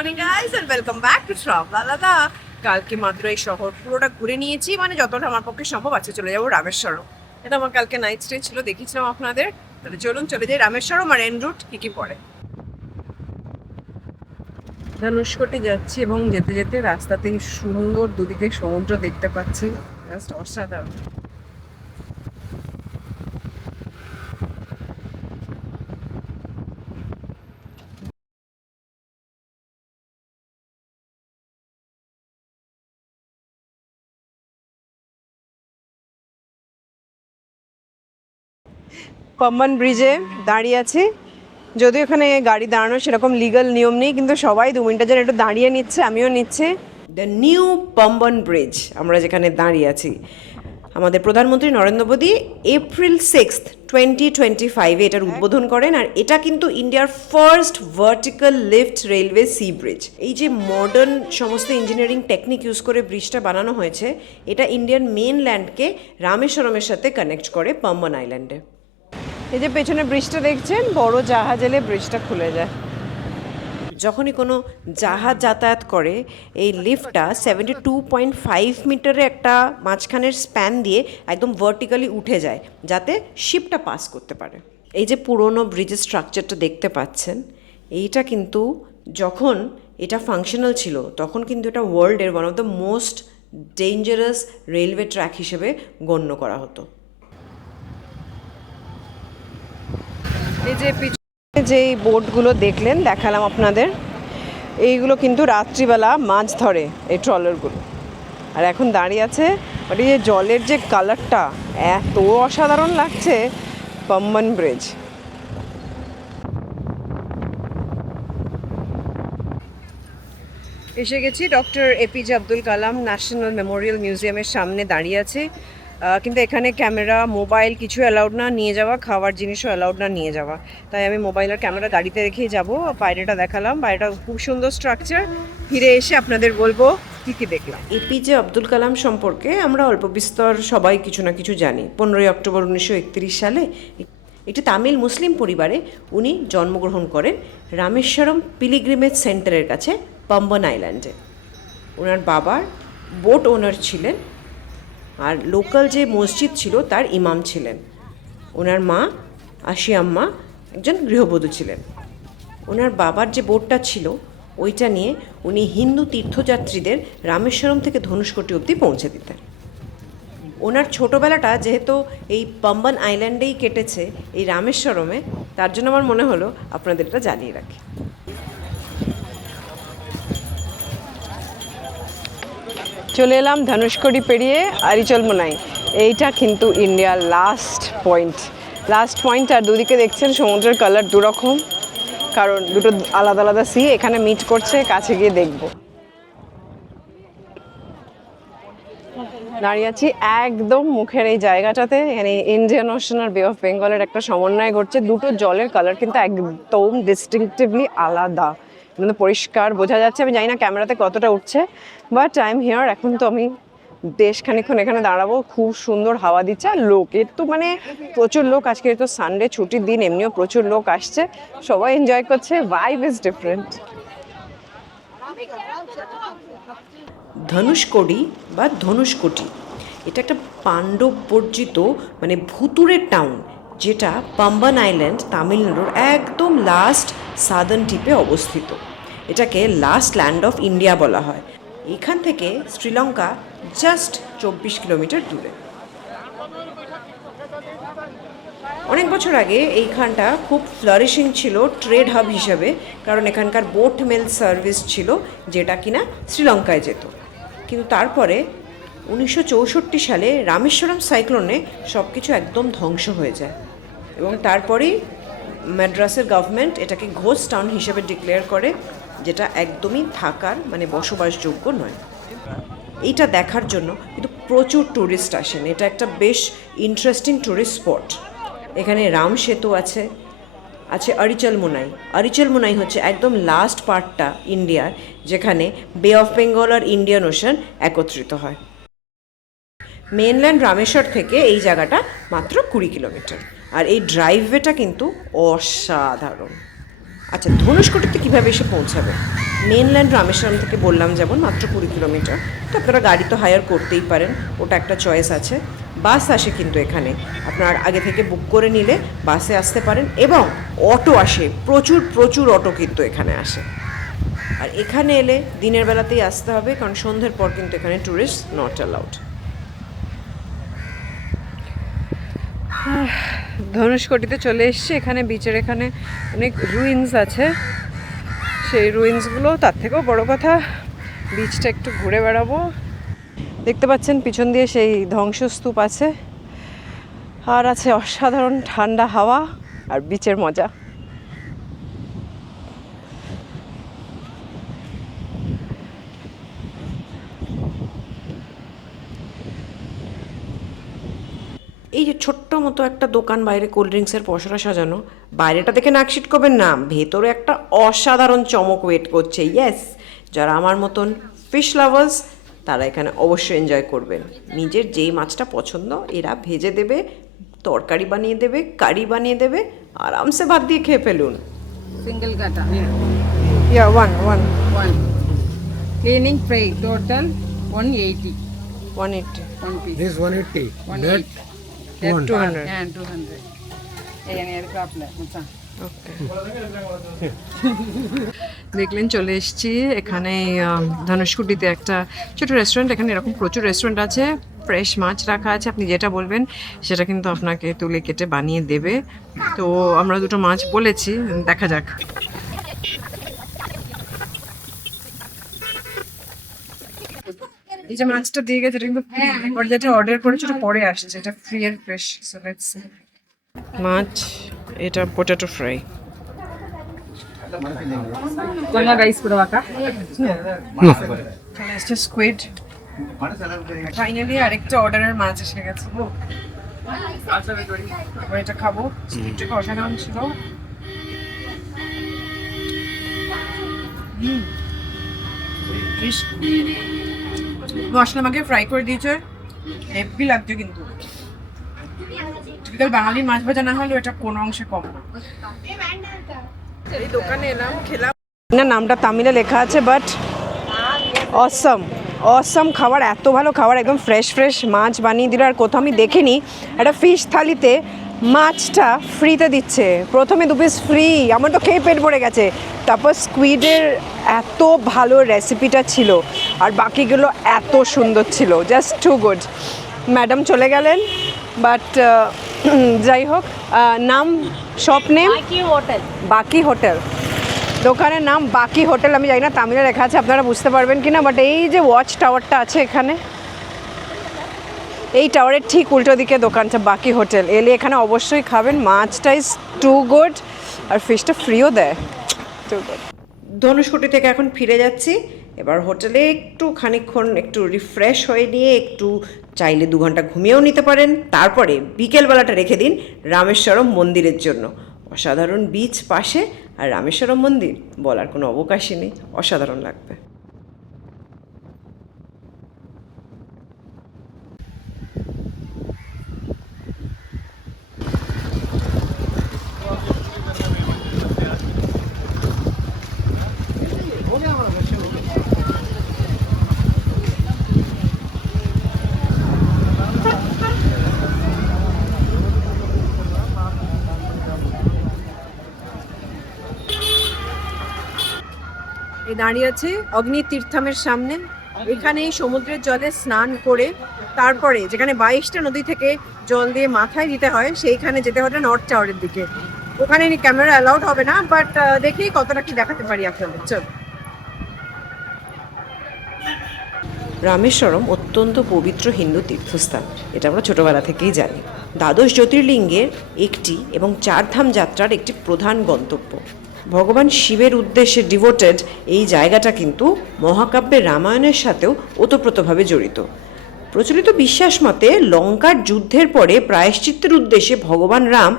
Morning guys and welcome back to শ্রাবলালাদা। কালকে মাত্র এই শহর পুরোটা ঘুরে নিয়েছি, মানে যতটা আমার পক্ষে সম্ভব আছে। চলে যাবো রামেশ্বরম। এটা আমার কালকে নাইট স্টে ছিল, দেখিয়েছিলাম আপনাদের। তাহলে চলুন চলে যাই রামেশ্বরম। আর এন রুট কি কি পড়ে। ধনুষকোটি যাচ্ছি এবং যেতে যেতে রাস্তাতেই সুন্দর দুদিকে সমুদ্র দেখতে পাচ্ছি, জাস্ট অসাধারণ। পাম্বান ব্রিজে দাঁড়িয়ে আছি, যদিও এখানে গাড়ি দাঁড়ানো সেরকম লিগাল নিয়ম নেই, কিন্তু সবাই 2 মিনিটের জন্য একটু দাঁড়িয়ে নিচ্ছে, আমিও নিচ্ছি। দ্য নিউ পাম্বান ব্রিজ, আমরা যেখানে দাঁড়িয়ে আছি, আমাদের প্রধানমন্ত্রী নরেন্দ্র মোদী এপ্রিল 6, 2025 এটার উদ্বোধন করেন। আর এটা কিন্তু ইন্ডিয়ার first vertical lift railway sea bridge. এই যে মডার্ন সমস্ত ইঞ্জিনিয়ারিং টেকনিক ইউজ করে ব্রিজটা বানানো হয়েছে, এটা ইন্ডিয়ান মেনল্যান্ডকে রামেশ্বরমের সাথে কানেক্ট করে পাম্বান আইল্যান্ডে। এই যে পেছনে ব্রিজটা দেখছেন, বড় জাহাজ এলে ব্রিজটা খুলে যায়। যখনই কোনো জাহাজ যাতায়াত করে, এই লিফটটা 72.5 মিটারে একটা মাঝখানের স্প্যান দিয়ে একদম ভার্টিক্যালি উঠে যায়, যাতে শিপটা পাস করতে পারে। এই যে পুরনো ব্রিজের স্ট্রাকচারটা দেখতে পাচ্ছেন, এইটা কিন্তু যখন এটা ফাংশনাল ছিল তখন কিন্তু এটা ওয়ার্ল্ডের one of the most dangerous railway track হিসেবে গণ্য করা হতো। এই যে পিছনে যেই বোটগুলো দেখলেন, দেখালাম আপনাদের, এইগুলো কিন্তু রাত্রিবেলা মাছ ধরে এই ট্রলারগুলো। আর এখন দাঁড়িয়ে আছে, বাট এই যে জলের যে কালারটা এত অসাধারণ লাগছে। পাম্বান ব্রিজ। এসে গেছি doctor APJ Abdul Kalam national Memorial মিউজিয়ামের সামনে দাঁড়িয়ে আছে। কিন্তু এখানে ক্যামেরা, মোবাইল কিছু অ্যালাউড না নিয়ে যাওয়া, খাওয়ার জিনিসও অ্যালাউড না নিয়ে যাওয়া। তাই আমি মোবাইল আর ক্যামেরা গাড়িতে রেখেই যাবো। বাইরেটা দেখালাম, বাইরেটা খুব সুন্দর স্ট্রাকচার। ফিরে এসে আপনাদের বলবো কী কী দেখলাম। এপিজে আব্দুল কালাম সম্পর্কে আমরা অল্প বিস্তর সবাই কিছু না কিছু জানি। 15ই অক্টোবর 1931 সালে একটি তামিল মুসলিম পরিবারে উনি জন্মগ্রহণ করেন রামেশ্বরম পিলিগ্রিমেজ সেন্টারের কাছে পাম্বান আইল্যান্ডে। ওনার বাবার বোট ওনার ছিলেন, আর লোকাল যে মসজিদ ছিল তার ইমাম ছিলেন। ওনার মা আশিয়াম্মা একজন গৃহবধূ ছিলেন। ওনার বাবার যে বোটটা ছিল ওইটা নিয়ে উনি হিন্দু তীর্থযাত্রীদের রামেশ্বরম থেকে ধনুষকোটি অবধি পৌঁছে দিতেন। ওনার ছোটোবেলাটা যেহেতু এই পাম্বান আইল্যান্ডেই কেটেছে, এই রামেশ্বরমে, তার জন্য আমার মনে হলো আপনাদের এটা জানিয়ে রাখি। চলে এলাম ধনুষকোটি পেরিয়ে আরিচলমোনাই। এইটা কিন্তু ইন্ডিয়ার লাস্ট পয়েন্ট। আর দুদিকে দেখছেন সমুদ্রের কালার দুরকম, কারণ দুটো আলাদা আলাদা সি এখানে মিট করছে। কাছে গিয়ে দেখব। দাঁড়িয়ে আছি একদম মুখের এই জায়গাটাতে। এখানে ইন্ডিয়ান ওশান আর বে অফ বেঙ্গলের একটা সমন্বয় ঘটছে। দুটো জলের কালার কিন্তু একদম ডিস্টিংটিভলি আলাদা, কিন্তু পরিষ্কার বোঝা যাচ্ছে। আমি জানি না ক্যামেরাতে কতটা উঠছে, বাট আই এম হিয়ার। এখন তো আমি বেশ খানিকক্ষণ এখানে দাঁড়াবো। খুব সুন্দর হাওয়া দিচ্ছে। আর লোকের তো মানে প্রচুর লোক, আজকে তো সানডে ছুটির দিন, এমনিও প্রচুর লোক আসছে, সবাই এনজয় করছে। Vibe is different. ধনুষকোটি বা ধনুষকোটি, এটা একটা পাণ্ডব বর্জিত মানে ভুতুড়ের টাউন, যেটা পাম্বান আইল্যান্ড তামিলনাড়ুর একদম লাস্ট সাদার্ন টিপে অবস্থিত। এটাকে লাস্ট ল্যান্ড অফ ইন্ডিয়া বলা হয়। এখান থেকে শ্রীলঙ্কা জাস্ট 24 কিলোমিটার দূরে। অনেক বছর আগে এইখানটা খুব ফ্লারিশিং ছিল ট্রেড হাব হিসাবে, কারণ এখানকার বোট মেল সার্ভিস ছিল, যেটা কিনা শ্রীলঙ্কায় যেত। কিন্তু তারপরে 1964 সালে রামেশ্বরম সাইক্লোনে সব কিছু একদম ধ্বংস হয়ে যায়, এবং তারপরেই মাদ্রাসের গভর্নমেন্ট এটাকে ঘোস্ট টাউন হিসেবে ডিক্লেয়ার করে, যেটা একদমই থাকার মানে বসবাসযোগ্য নয়। এইটা দেখার জন্য কিন্তু প্রচুর ট্যুরিস্ট আসেন। এটা একটা বেশ ইন্টারেস্টিং ট্যুরিস্ট স্পট। এখানে রাম সেতু আছে আরিচলমোনাই হচ্ছে একদম লাস্ট পার্টটা ইন্ডিয়ার, যেখানে বে অফ বেঙ্গল আর ইন্ডিয়ান ওশান একত্রিত হয়। মেনল্যান্ড রামেশ্বর থেকে এই জায়গাটা মাত্র 20 কিলোমিটার। আর এই ড্রাইভওয়েটা কিন্তু অসাধারণ। আচ্ছা, ধনুষকোটিতে কীভাবে এসে পৌঁছাবে? মেনল্যান্ড রামেশ্বরম থেকে বললাম যেমন মাত্র 20 কিলোমিটার, তো আপনারা গাড়ি তো হায়ার করতেই পারেন, ওটা একটা চয়েস আছে। বাস আসে কিন্তু এখানে, আপনার আগে থেকে বুক করে নিলে বাসে আসতে পারেন, এবং অটো আসে, প্রচুর প্রচুর অটো কিন্তু এখানে আসে। আর এখানে এলে দিনের বেলাতেই আসতে হবে, কারণ সন্ধ্যের পর কিন্তু এখানে ট্যুরিস্ট নট অ্যালাউড। ধনুষকোটিতে চলে এসছি, এখানে বিচের এখানে অনেক রুইন্স আছে, সেই রুইন্সগুলো, তার থেকেও বড় কথা বিচটা একটু ঘুরে বেড়াবো। দেখতে পাচ্ছেন পিছন দিয়ে সেই ধ্বংসস্তূপ আছে, আর আছে অসাধারণ ঠান্ডা হাওয়া আর বিচের মজা। এই যে ছোট্ট মতো একটা দোকান, বাইরে কোল্ড ড্রিঙ্কসের পসরা সাজানো, বাইরেটা দেখে নাক ছিটকবেন না, ভেতরে একটা অসাধারণ চমক ওয়েট করছে। ইয়েস, যারা আমার মতন ফিশ লাভার্স তারা এখানে অবশ্যই এনজয় করবেন। নিজের যেই মাছটা পছন্দ এরা ভেজে দেবে, তরকারি বানিয়ে দেবে, কারি বানিয়ে দেবে, আরামসে ভাত দিয়ে খেয়ে ফেলুন। Single kata. Yeah one one One. Cleaning fry total 180. 180 One piece. This 180. 180. That 200. Yeah, 200. Ayan, aircraft la. Mucha. ওকে, দেখলেন চলে এসেছি এখানে ধনুষকুটিতে একটা ছোটো রেস্টুরেন্ট। এখানে এরকম প্রচুর রেস্টুরেন্ট আছে, ফ্রেশ মাছ রাখা আছে, আপনি যেটা বলবেন সেটা কিন্তু আপনাকে তুলে কেটে বানিয়ে দেবে। তো আমরা দুটো মাছ বলেছি, দেখা যাক। এই যে মাছটা দিয়ে গেছে এটা কিন্তু আর যেটা অর্ডার করেছে ওটা পরে আসছে, এটা free and fresh. So let's see. মাছ, এটা potato fry. Kola rice kuda waka. চলে এসছে স্কুইড। ফাইনালি আরেকটা অর্ডারের মাছ এসে গেছে। এবার এটা খাবো, স্কুইডটা অসাধারণ ছিল। মশলা আমাকে ফ্রাই করে দিয়েছে, হেভি লাগছে কিন্তু। টিপিক্যাল বাঙালি মাছ ভাজা না হলেও এটা কোনো অংশে কম না। এই দোকানে এলাম, খেলাম না, নামটা তামিলে লেখা আছে, বাট অসম অসম খাবার, এত ভালো খাবার, একদম ফ্রেশ ফ্রেশ মাছ বানিয়ে দিল। আর কোথাও আমি দেখিনি একটা ফিশ থালিতে মাছটা ফ্রিতে দিচ্ছে, প্রথমে 2 পিস ফ্রি, আমার তো খেয়ে পেট ভরে গেছে। তারপর স্কুইডের এত ভালো রেসিপিটা ছিল, আর বাকিগুলো এত সুন্দর ছিল, জাস্ট টু গুড। ম্যাডাম চলে গেলেন, বাট যাই হোক, নাম শপ নেম বাকি হোটেল, দোকানের নাম বাকি হোটেল। আমি জানি না তামিলে লেখা আছে, আপনারা বুঝতে পারবেন কি না, বাট এই যে ওয়াচ টাওয়ারটা আছে এখানে, এই টাওয়ারের ঠিক উল্টো দিকে দোকানটা বাকি হোটেল। এলে এখানে অবশ্যই খাবেন, মাছটা ইজ টু গুড, আর ফিশটা ফ্রিও দেয়, টু গুড। ধনুষকোটি থেকে এখন ফিরে যাচ্ছি, এবার হোটেলে একটু খানিকক্ষণ একটু রিফ্রেশ হয়ে নিয়ে একটু চাইলে 2 ঘন্টা ঘুমিয়েও নিতে পারেন। তারপরে বিকেলবেলাটা রেখে দিন রামেশ্বরম মন্দিরের জন্য। অসাধারণ বিচ পাশে, আর রামেশ্বরম মন্দির বলার কোনো অবকাশই নেই, অসাধারণ লাগবে। দাঁড়িয়ে আছে অগ্নি তীর্থমের সামনে, এখানে সমুদ্রের জলে স্নান করে তারপরে যেখানে 22টা নদী থেকে জল দিয়ে মাথায় দিতে হয়, সেইখানে যেতে হবে নর্থ টাওয়ারের দিকে। ওখানে ক্যামেরা অ্যালাউড হবে না, বাট দেখি কতটা কি দেখাতে পারি আপনাদের। চল। রামেশ্বরম অত্যন্ত পবিত্র হিন্দু তীর্থস্থান, এটা আমরা ছোটবেলা থেকেই জানি। দ্বাদশ জ্যোতির্লিঙ্গের একটি এবং 4 ধাম যাত্রার একটি প্রধান গন্তব্য। ভগবান শিবের উদ্দেশ্যে ডিভোটেড এই জায়গাটা কিন্তু মহাকাব্যের রামায়ণের সাথেও ওতপ্রোতভাবে জড়িত। প্রচলিত বিশ্বাস মতে লঙ্কার যুদ্ধের পরে প্রায়শ্চিত্তের উদ্দেশ্যে ভগবান রাম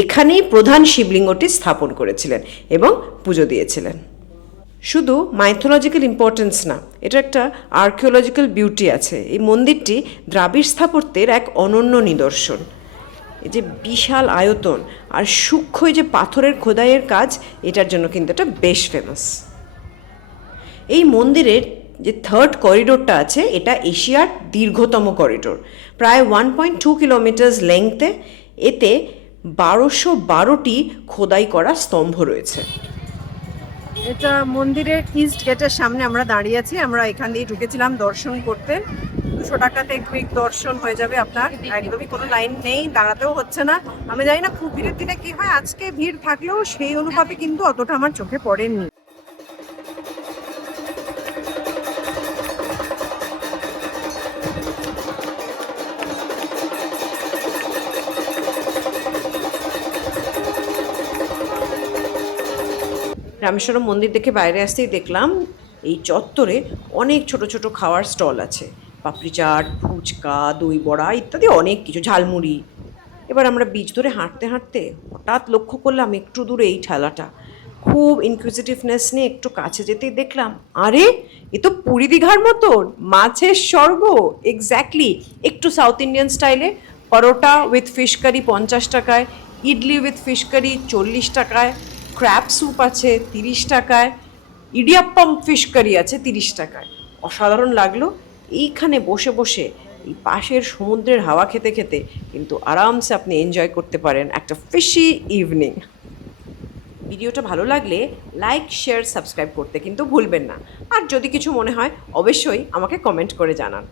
এখানেই প্রধান শিবলিঙ্গটি স্থাপন করেছিলেন এবং পুজো দিয়েছিলেন। শুধু মাইথোলজিক্যাল ইম্পর্টেন্স না, এটা একটা আর্কিওলজিক্যাল বিউটি আছে। এই মন্দিরটি দ্রাবিড় স্থাপত্যের এক অনন্য নিদর্শন। এই যে বিশাল আয়তন আর সূক্ষ্ম যে পাথরের খোদাইয়ের কাজ, এটার জন্য কিন্তু এটা বেশ ফেমাস। এই মন্দিরের যে থার্ড করিডোরটা আছে এটা এশিয়ার দীর্ঘতম করিডোর, প্রায় 1.2 কিলোমিটার্স লেংথে। এতে 1212টি খোদাই করা স্তম্ভ রয়েছে। এটা মন্দিরের ইস্ট গেটের সামনে আমরা দাঁড়িয়ে আছি। আমরা এখান দিয়ে ঢুকেছিলাম দর্শন করতে। 200 টাকাতে কুইক দর্শন হয়ে যাবে আপনার, একদমই কোনো লাইন নেই, দাঁড়াতেও হচ্ছে না। আমি জানি না খুব ভিড়ের দিনে কি হয়, আজকে ভিড় থাকলেও সেই অনুপাতে কিন্তু অতটা আমার চোখে পড়েনি। রামেশ্বরম মন্দির দেখে বাইরে আসতেই দেখলাম এই চত্বরে অনেক ছোট ছোট খাওয়ার স্টল আছে, পাপড়ি চাট, ফুচকা, দই বড়া ইত্যাদি অনেক কিছু, ঝালমুড়ি। এবার আমরা বিচ ধরে হাঁটতে হাঁটতে হঠাৎ লক্ষ্য করলাম একটু দূরে এই ঠেলাটা। খুব ইনকুইজিটিভনেস নিয়ে একটু কাছে যেতেই দেখলাম, আরে এ তো পুরী দীঘার মতন, মাছের স্বর্গ এক্স্যাক্টলি। একটু সাউথ ইন্ডিয়ান স্টাইলে পরোটা উইথ ফিশ কারি 50 টাকায়, ইডলি উইথ ফিশ কারি 40 টাকায়, ক্র্যাব স্যুপ আছে 30 টাকায়, ইডিয়াপ্পাম ফিশ কারি আছে 30 টাকায়। অসাধারণ লাগলো। এইখানে বসে বসে এই পাশের সমুদ্রের হাওয়া খেতে খেতে কিন্তু আরামসে আপনি এনজয় করতে পারেন একটা ফিশি ইভিনিং। ভিডিওটা ভালো লাগলে লাইক, শেয়ার, সাবস্ক্রাইব করতে কিন্তু ভুলবেন না। আর যদি কিছু মনে হয় অবশ্যই আমাকে কমেন্ট করে জানান।